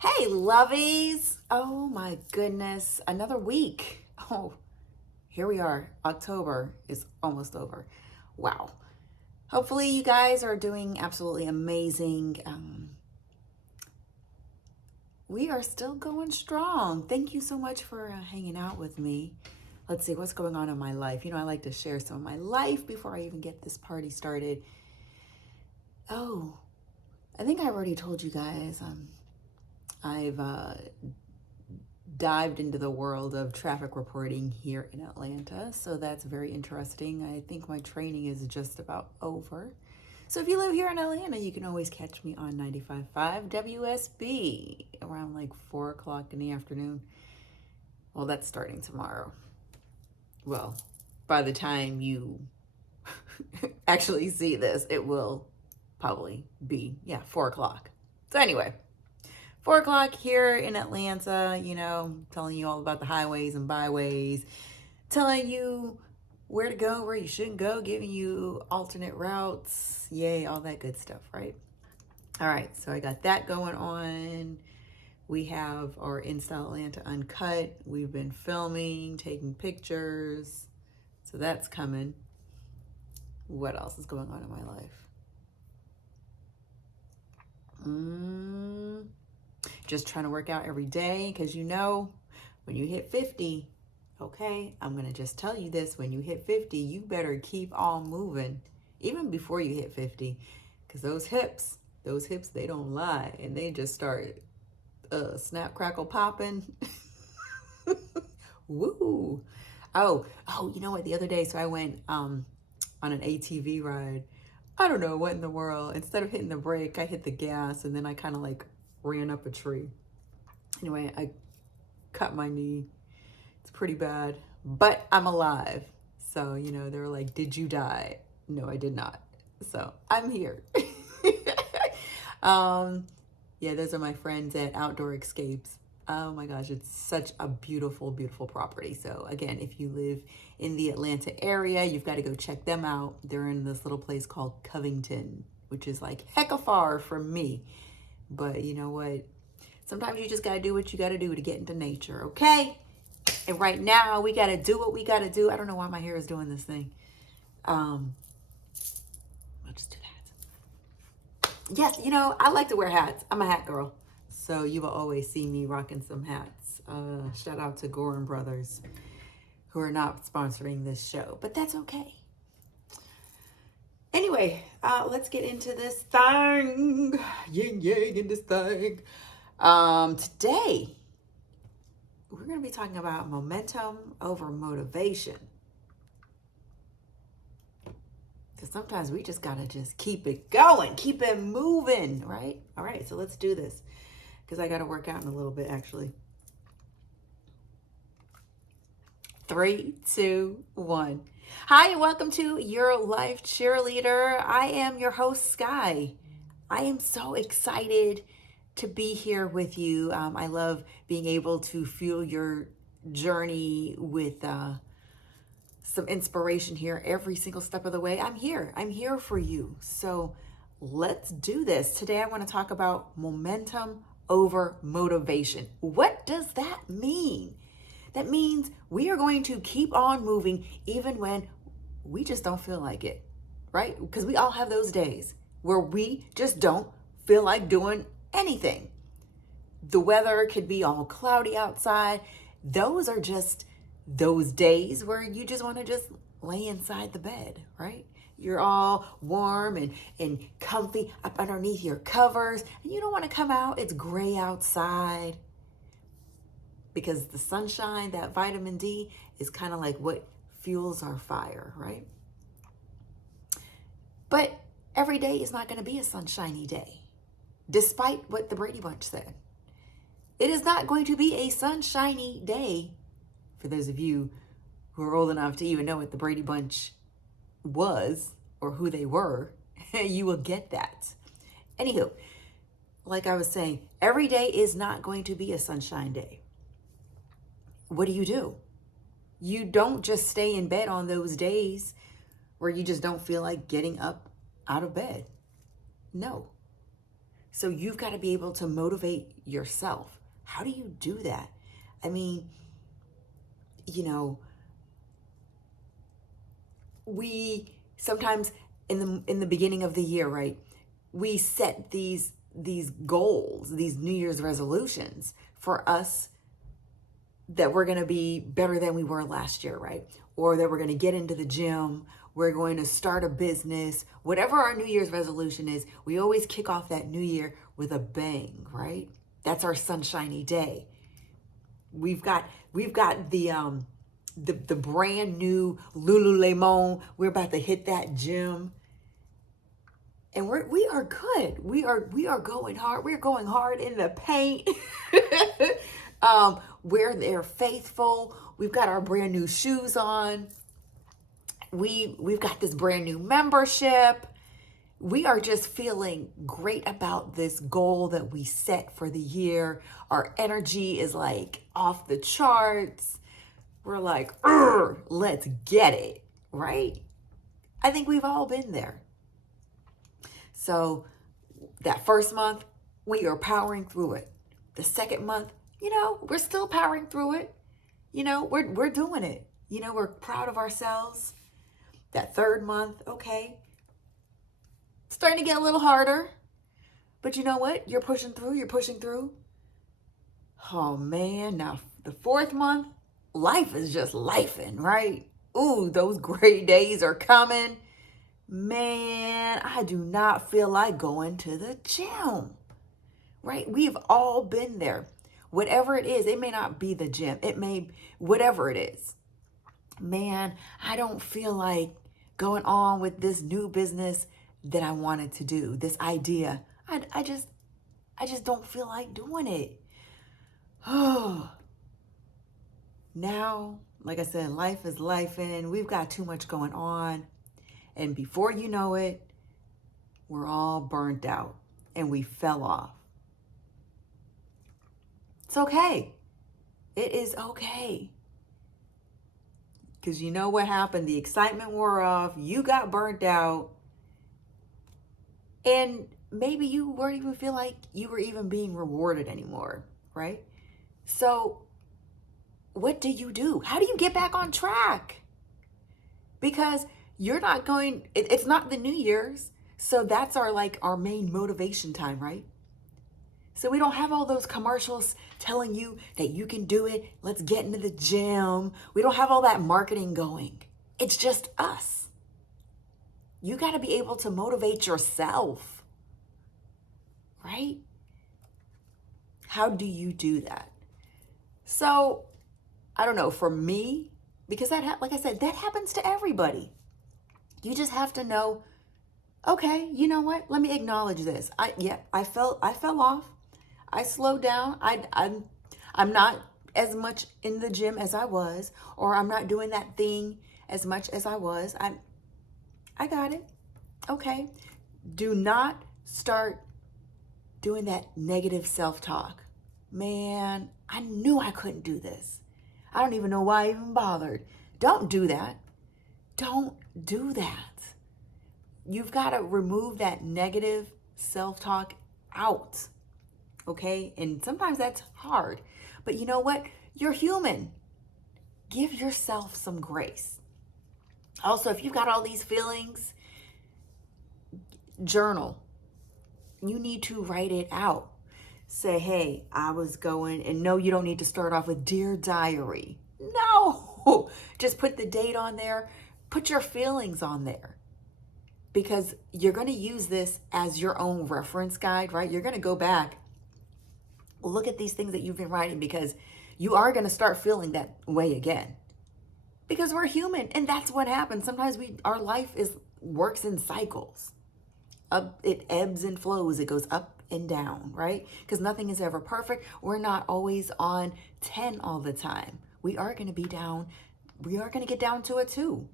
Hey, lovies. Oh my goodness. Another week. Oh, here we are. October is almost over. Wow. Hopefully, you guys are doing absolutely amazing. We are still going strong. Thank you so much for hanging out with me. Let's see what's going on in my life. I like to share some of my life before I even get this party started. Oh, I think I already told you guys. I've dived into the world of traffic reporting here in Atlanta. So that's very interesting. I think my training is just about over. So if you live here in Atlanta, you can always catch me on 95.5 WSB around like 4 o'clock in the afternoon. Well, that's starting tomorrow. Well, by the time you actually see this, it will probably be, 4 o'clock. So anyway, 4 o'clock here in Atlanta, telling you all about the highways and byways, telling you where to go, where you shouldn't go, giving you alternate routes. Yay, all that good stuff, right? All right, so I got that going on. We have our Insta Atlanta Uncut. We've been filming, taking pictures. So that's coming. What else is going on in my life? Just trying to work out every day because when you hit 50, okay, I'm going to just tell you this. When you hit 50, you better keep on moving even before you hit 50 because those hips, they don't lie and they just start snap, crackle, popping. Woo. Oh, you know what? The other day, so I went on an ATV ride. I don't know what in the world. Instead of hitting the brake, I hit the gas and then I kind of like ran up a tree. Anyway, I cut my knee. It's pretty bad, but I'm alive. So, they were like, did you die? No, I did not. So I'm here. Yeah, those are my friends at Outdoor Escapes. Oh my gosh, it's such a beautiful, beautiful property. So again, if you live in the Atlanta area, you've got to go check them out. They're in this little place called Covington, which is like hecka far from me. But you know what? Sometimes you just got to do what you got to do to get into nature, okay? And right now, we got to do what we got to do. I don't know why my hair is doing this thing. I'll just do that. Yes, I like to wear hats. I'm a hat girl. So you will always see me rocking some hats. Shout out to Gorin Brothers, who are not sponsoring this show, but that's okay. Anyway, let's get into this thing. Yin yang in this thing. Today, we're going to be talking about momentum over motivation. Because sometimes we just got to just keep it going, keep it moving, right? All right, so let's do this. Because I got to work out in a little bit, actually. 3, 2, 1. Hi, and welcome to Your Life Cheerleader. I am your host, Sky. I am so excited to be here with you. I love being able to fuel your journey with some inspiration here every single step of the way. I'm here for you. So let's do this. Today I want to talk about momentum over motivation. What does that mean? That means we are going to keep on moving even when we just don't feel like it, right? Because we all have those days where we just don't feel like doing anything. The weather could be all cloudy outside. Those are just those days where you just want to just lay inside the bed, right? You're all warm and comfy up underneath your covers, and you don't want to come out. It's gray outside because the sunshine, that vitamin D, is kind of like what fuels our fire, right? But every day is not going to be a sunshiny day, despite what the Brady Bunch said. It is not going to be a sunshiny day. For those of you who are old enough to even know what the Brady Bunch was or who they were, you will get that. Anywho, like I was saying, every day is not going to be a sunshine day. What do? You don't just stay in bed on those days where you just don't feel like getting up out of bed. No. So you've got to be able to motivate yourself. How do you do that? I mean, you know, we sometimes in the beginning of the year, right? We set these goals, these New Year's resolutions for us, that we're going to be better than we were last year, right? Or that we're going to get into the gym, we're going to start a business, whatever our New Year's resolution is. We always kick off that new year with a bang, right? That's our sunshiny day. We've got the brand new Lululemon. We're about to hit that gym, and we are good. We are going hard. We're going hard in the paint. We're there faithful. We've got our brand new shoes on. We've got this brand new membership. We are just feeling great about this goal that we set for the year. Our energy is like off the charts. We're like, let's get it, right? I think we've all been there. So that first month, we are powering through it. The second month, we're still powering through it. We're doing it. We're proud of ourselves. That third month, okay, starting to get a little harder. But you know what? You're pushing through. Oh man, now the fourth month, life is just lifing, right? Ooh, those gray days are coming. Man, I do not feel like going to the gym, right? We've all been there. Whatever it is, it may not be the gym. It may, whatever it is. Man, I don't feel like going on with this new business that I wanted to do, this idea. I just don't feel like doing it. Oh, now, like I said, life is life, and we've got too much going on. And before you know it, we're all burnt out and we fell off. It's okay. It is okay. Because you know what happened? The excitement wore off. You got burnt out. And maybe you weren't even feel like you were even being rewarded anymore, right? So what do you do? How do you get back on track? Because you're not going, it's not the New Year's. So that's our main motivation time, right? So we don't have all those commercials telling you that you can do it. Let's get into the gym. We don't have all that marketing going. It's just us. You got to be able to motivate yourself, right? How do you do that? So, I don't know, for me, because like I said, that happens to everybody. You just have to know, okay, you know what? Let me acknowledge this. I fell off. I slowed down. I'm not as much in the gym as I was, or I'm not doing that thing as much as I was. I got it. Okay. Do not start doing that negative self-talk. Man, I knew I couldn't do this. I don't even know why I even bothered. Don't do that. Don't do that. You've got to remove that negative self-talk out. Okay? And sometimes that's hard. But you know what? You're human. Give yourself some grace. Also, if you've got all these feelings, journal. You need to write it out. Say, hey, I was going, and no, you don't need to start off with Dear Diary. No, just put the date on there. Put your feelings on there. Because you're going to use this as your own reference guide, right? You're going to go back, look at these things that you've been writing, because you are going to start feeling that way again. Because we're human, and that's what happens. Sometimes our life works in cycles. It ebbs and flows. It goes up and down, right? Because nothing is ever perfect. We're not always on 10 all the time. We are going to be down. We are going to get down to it too.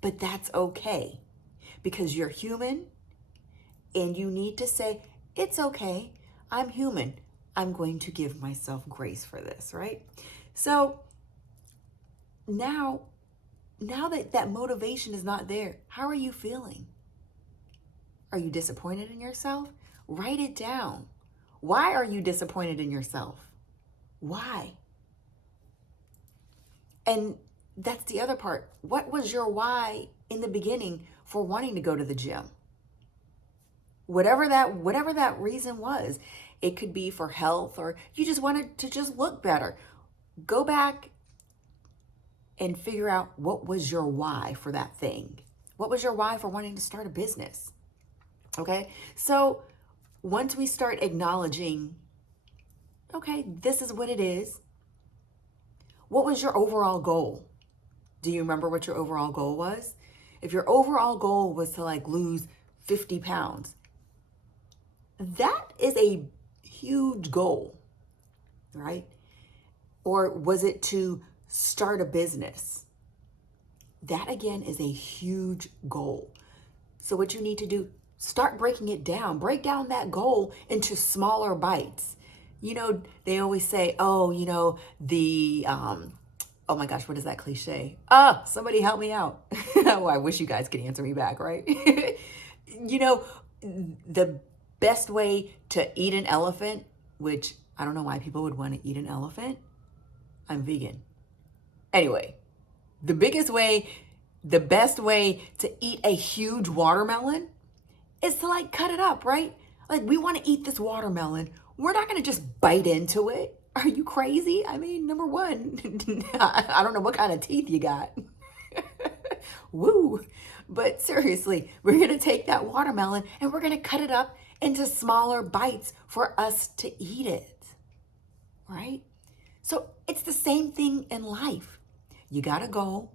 But that's okay. Because you're human, and you need to say, it's okay. I'm human. I'm going to give myself grace for this, right? So now that motivation is not there, how are you feeling? Are you disappointed in yourself? Write it down. Why are you disappointed in yourself? Why? And that's the other part. What was your why in the beginning for wanting to go to the gym? Whatever that reason was, it could be for health, or you just wanted to just look better. Go back and figure out what was your why for that thing. What was your why for wanting to start a business? Okay? So once we start acknowledging, okay, this is what it is. What was your overall goal? Do you remember what your overall goal was? If your overall goal was to like lose 50 pounds, that is a huge goal, right? Or was it to start a business? That again is a huge goal. So what you need to do, start breaking it down. Break down that goal into smaller bites. You know, they always say, oh, you know, oh my gosh, what is that cliche? Somebody help me out. Oh, I wish you guys could answer me back, right? You know, the best way to eat an elephant, which I don't know why people would want to eat an elephant. I'm vegan. Anyway, the best way to eat a huge watermelon is to like cut it up, right? Like we want to eat this watermelon. We're not going to just bite into it. Are you crazy? I mean, number one, I don't know what kind of teeth you got. Woo. But seriously, we're going to take that watermelon and we're going to cut it up into smaller bites for us to eat it. Right? So it's the same thing in life. You got a goal.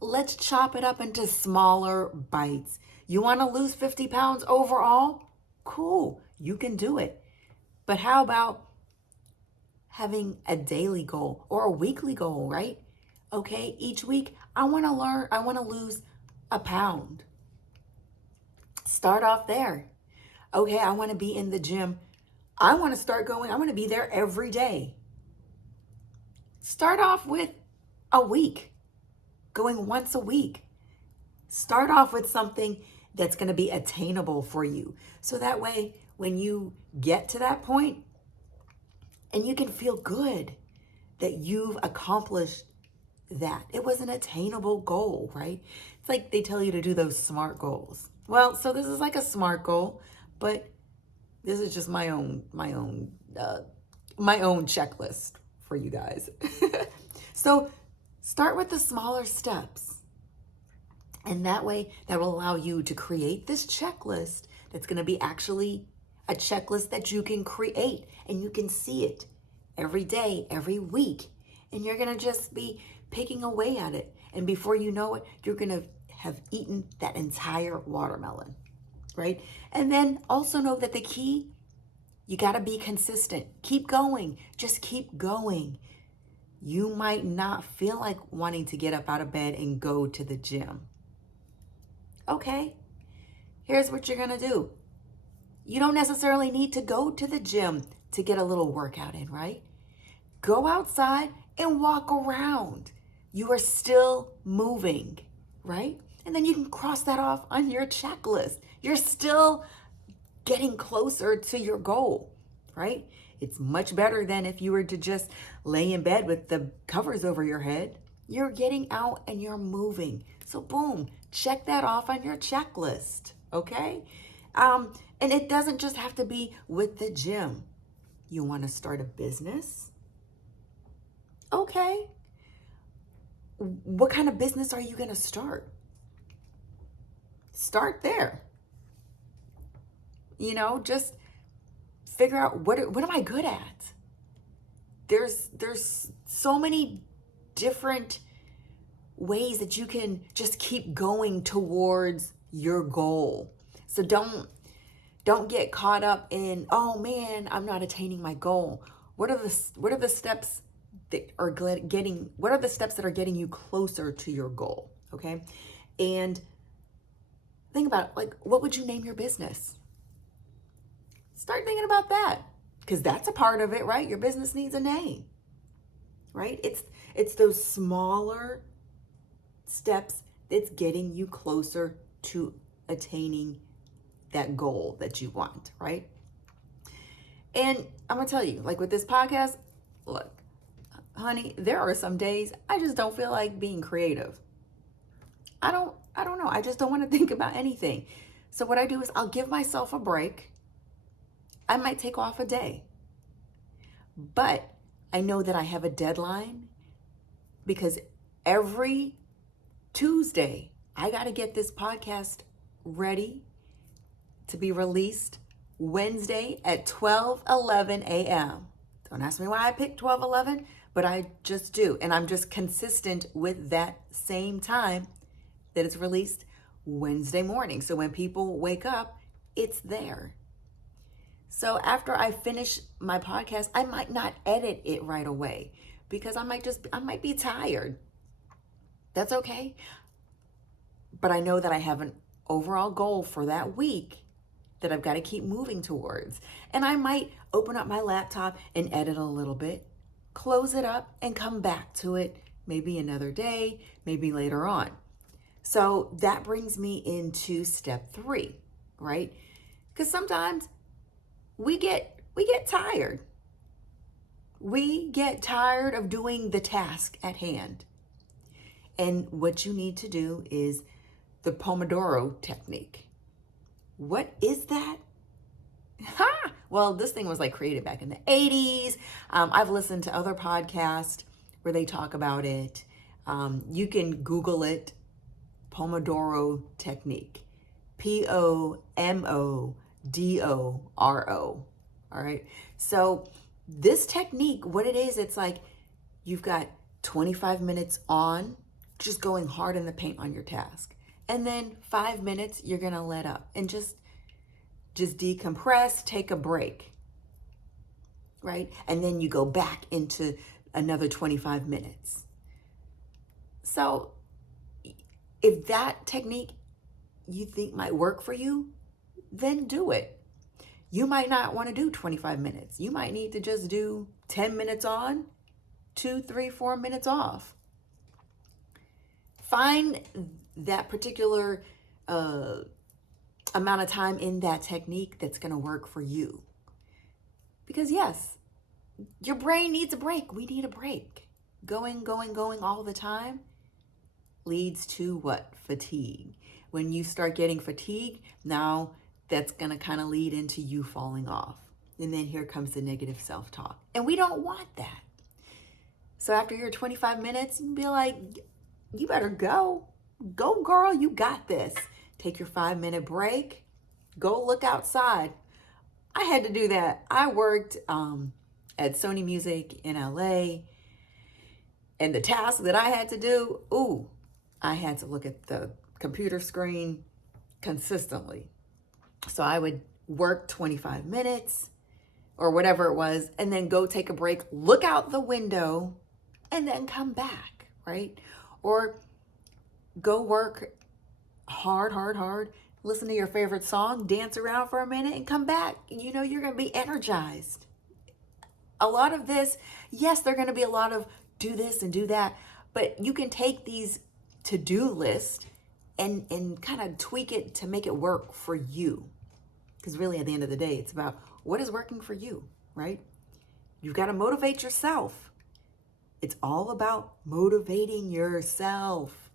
Let's chop it up into smaller bites. You want to lose 50 pounds overall? Cool. You can do it. But how about having a daily goal or a weekly goal, right? Okay, each week I want to lose a pound. Start off there. Okay, I want to be in the gym. I want to be there every day. Start off with a week, going once a week. Start off with something that's going to be attainable for you. So that way, when you get to that point, and you can feel good that you've accomplished that. It was an attainable goal, right? It's like they tell you to do those SMART goals. Well, so this is like a SMART goal, but this is just my own checklist for you guys. So start with the smaller steps. And that way, that will allow you to create this checklist that's going to be actually a checklist that you can create and you can see it every day, every week. And you're going to just be picking away at it. And before you know it, you're going to have eaten that entire watermelon, right? And then also know that the key, you got to be consistent. Keep going. Just keep going. You might not feel like wanting to get up out of bed and go to the gym. Okay, here's what you're going to do. You don't necessarily need to go to the gym to get a little workout in, right? Go outside and walk around. You are still moving, right? And then you can cross that off on your checklist. You're still getting closer to your goal, right? It's much better than if you were to just lay in bed with the covers over your head. You're getting out and you're moving. So boom, check that off on your checklist, okay? And it doesn't just have to be with the gym. You want to start a business? Okay. What kind of business are you going to start? Start there. You know, just figure out what am I good at? There's so many different ways that you can just keep going towards your goal. So don't get caught up in, oh man, I'm not attaining my goal. What are the steps that are getting you closer to your goal? Okay. And think about it, like, what would you name your business? Start thinking about that, because that's a part of it, right? Your business needs a name, right? It's those smaller steps that's getting you closer to attaining that goal that you want, right? And I'm gonna tell you, like with this podcast, look, honey, there are some days I just don't feel like being creative. I don't know. I just don't want to think about anything. So what I do is I'll give myself a break. I might take off a day. But I know that I have a deadline because every Tuesday I got to get this podcast ready to be released Wednesday at 12:11 a.m. Don't ask me why I picked 12:11, but I just do. And I'm just consistent with that same time that it's released Wednesday morning. So when people wake up, it's there. So after I finish my podcast, I might not edit it right away because I might be tired. That's okay. But I know that I have an overall goal for that week that I've got to keep moving towards. And I might open up my laptop and edit a little bit, close it up, and come back to it maybe another day, maybe later on. So that brings me into step 3, right? Because sometimes we get tired. We get tired of doing the task at hand. And what you need to do is the Pomodoro technique. What is that? Ha! Well, this thing was like created back in the 80s. I've listened to other podcasts where they talk about it. You can Google it, Pomodoro technique. Pomodoro. All right. So this technique, what it is, it's like you've got 25 minutes on, just going hard in the paint on your task. And then 5 minutes, you're going to let up and just decompress, take a break. Right. And then you go back into another 25 minutes. So if that technique you think might work for you, then do it. You might not want to do 25 minutes. You might need to just do 10 minutes on, 2, 3, 4 minutes off. Find that particular amount of time in that technique that's going to work for you. Because yes, your brain needs a break. We need a break. Going all the time leads to what? Fatigue. When you start getting fatigued, now that's going to kind of lead into you falling off. And then here comes the negative self-talk. And we don't want that. So after your 25 minutes, you be like, you better go. Go, girl, you got this. Take your 5-minute break. Go look outside. I had to do that. I worked at Sony Music in LA. And the task that I had to do, I had to look at the computer screen consistently. So I would work 25 minutes or whatever it was, and then go take a break, look out the window, and then come back, right? Or go work hard, listen to your favorite song, dance around for a minute, and come back. You know, you're going to be energized. A lot of this, yes, there are going to be a lot of do this and do that, but you can take these to-do lists and kind of tweak it to make it work for you. Because really, at the end of the day, it's about what is working for you, right? You've got to motivate yourself. It's all about motivating yourself.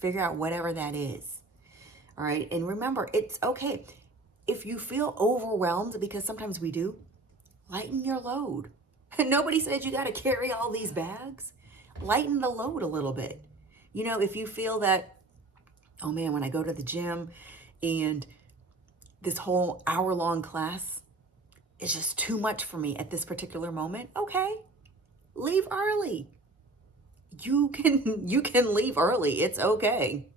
Figure out whatever that is. All right. And remember, it's okay. If you feel overwhelmed, because sometimes we do, lighten your load. Nobody said you got to carry all these bags. Lighten the load a little bit. You know, if you feel that, oh man, when I go to the gym and this whole hour-long class is just too much for me at this particular moment, okay, leave early. You can leave early. It's okay.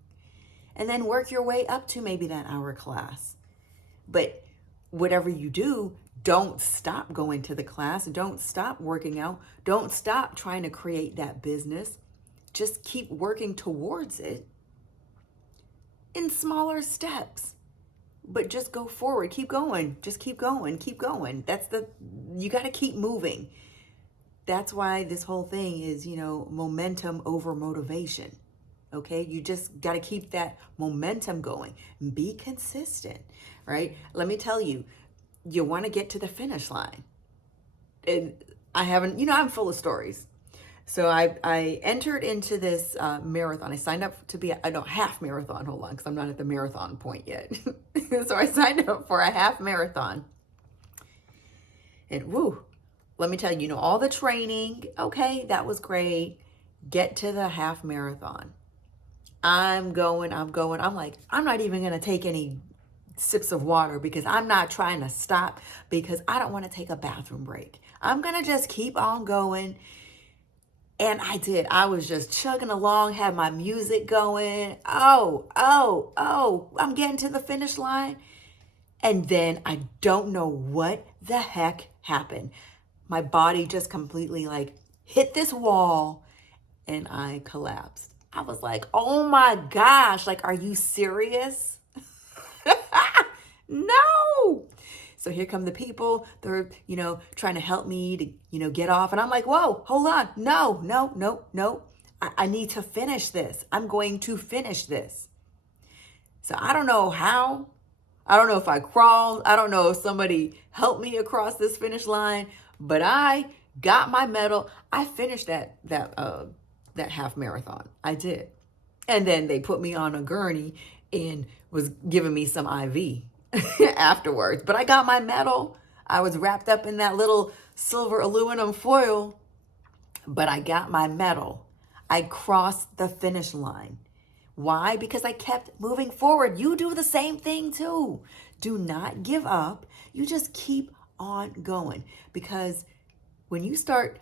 And then work your way up to maybe that hour class. But whatever you do, don't stop going to the class. Don't stop working out. Don't stop trying to create that business. Just keep working towards it in smaller steps. But just go forward. Keep going. Just keep going. Keep going. You got to keep moving. That's why this whole thing is, momentum over motivation. Okay, you just got to keep that momentum going. Be consistent, right? Let me tell you, you want to get to the finish line. And I haven't, I'm full of stories. So I entered into this marathon. I signed up to be a half marathon. Hold on, because I'm not at the marathon point yet. So I signed up for a half marathon. And woo, let me tell you, all the training, okay, that was great. Get to the half marathon. I'm going. I'm like, I'm not even going to take any sips of water because I'm not trying to stop because I don't want to take a bathroom break. I'm going to just keep on going. And I did. I was just chugging along, had my music going. Oh, I'm getting to the finish line. And then I don't know what the heck happened. My body just completely like hit this wall and I collapsed. I was like, oh my gosh, like, are you serious? No. So here come the people. They're, trying to help me to, get off. And I'm like, whoa, hold on. No. I need to finish this. I'm going to finish this. So I don't know how. I don't know if I crawled. I don't know if somebody helped me across this finish line, but I got my medal. I finished that half marathon. I did. And then they put me on a gurney and was giving me some IV afterwards. But I got my medal. I was wrapped up in that little silver aluminum foil, but I got my medal. I crossed the finish line. Why? Because I kept moving forward. You do the same thing too. Do not give up. You just keep on going. Because when you start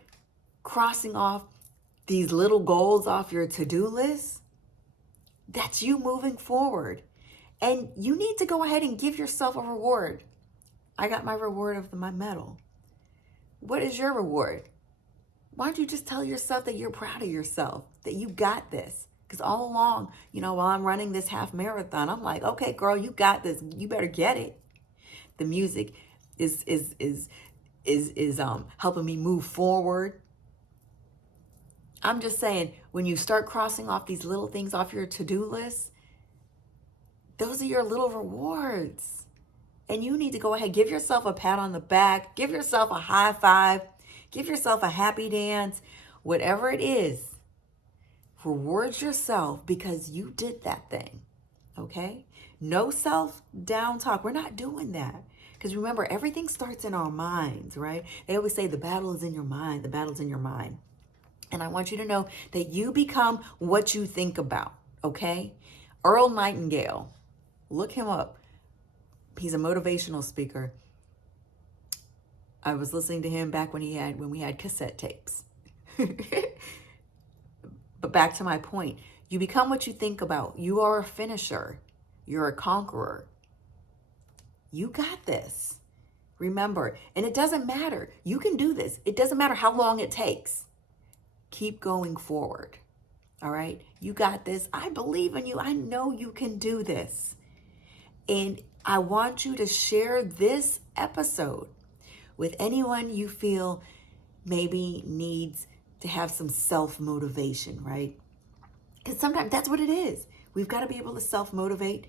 crossing off these little goals off your to-do list, that's you moving forward. And you need to go ahead and give yourself a reward. I got my reward of my medal. What is your reward? Why don't you just tell yourself that you're proud of yourself, that you got this? Because all along, while I'm running this half marathon, I'm like, okay, girl, you got this. You better get it. The music is helping me move forward. I'm just saying, when you start crossing off these little things off your to-do list, those are your little rewards. And you need to go ahead, give yourself a pat on the back, give yourself a high five, give yourself a happy dance, whatever it is. Reward yourself because you did that thing, okay? No self-down talk. We're not doing that. Because remember, everything starts in our minds, right? They always say the battle is in your mind. The battle's in your mind. And I want you to know that you become what you think about, okay? Earl Nightingale, look him up. He's a motivational speaker. I was listening to him back when we had cassette tapes. But back to my point, you become what you think about. You are a finisher. You're a conqueror. You got this. Remember, and it doesn't matter. You can do this. It doesn't matter how long it takes. Keep going forward. All right? You got this. I believe in you. I know you can do this. And I want you to share this episode with anyone you feel maybe needs to have some self-motivation, right? Because sometimes that's what it is. We've got to be able to self-motivate.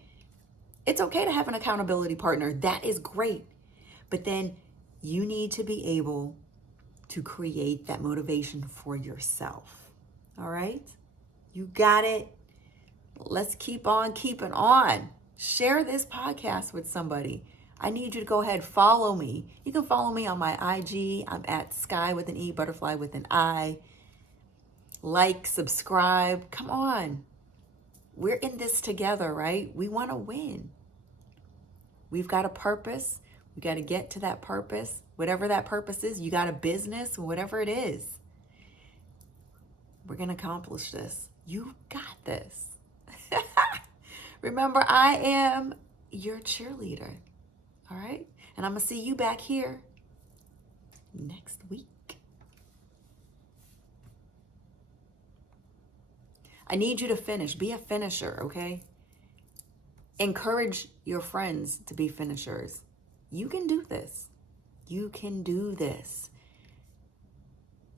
It's okay to have an accountability partner. That is great. But then you need to be able to create that motivation for yourself. All right? You got it. Let's keep on keeping on. Share this podcast with somebody. I need you to go ahead, follow me. You can follow me on my IG. I'm at Sky with an E, Butterfly with an I. Like, subscribe. Come on. We're in this together, right? We want to win. We've got a purpose. We got to get to that purpose. Whatever that purpose is, you got a business, whatever it is. We're going to accomplish this. You got this. Remember, I am your cheerleader. All right? And I'm going to see you back here next week. I need you to finish. Be a finisher, okay? Encourage your friends to be finishers. You can do this. You can do this.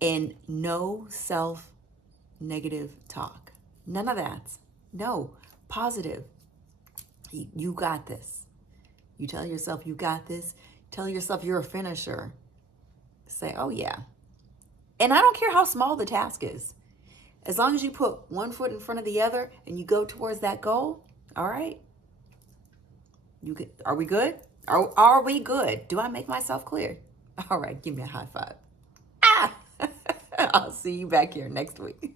And no self-negative talk. None of that. No, positive. You got this. You tell yourself you got this. Tell yourself you're a finisher. Say, oh yeah. And I don't care how small the task is. As long as you put one foot in front of the other and you go towards that goal, all right. Are we good? Are we good? Do I make myself clear? All right, give me a high five. Ah! I'll see you back here next week.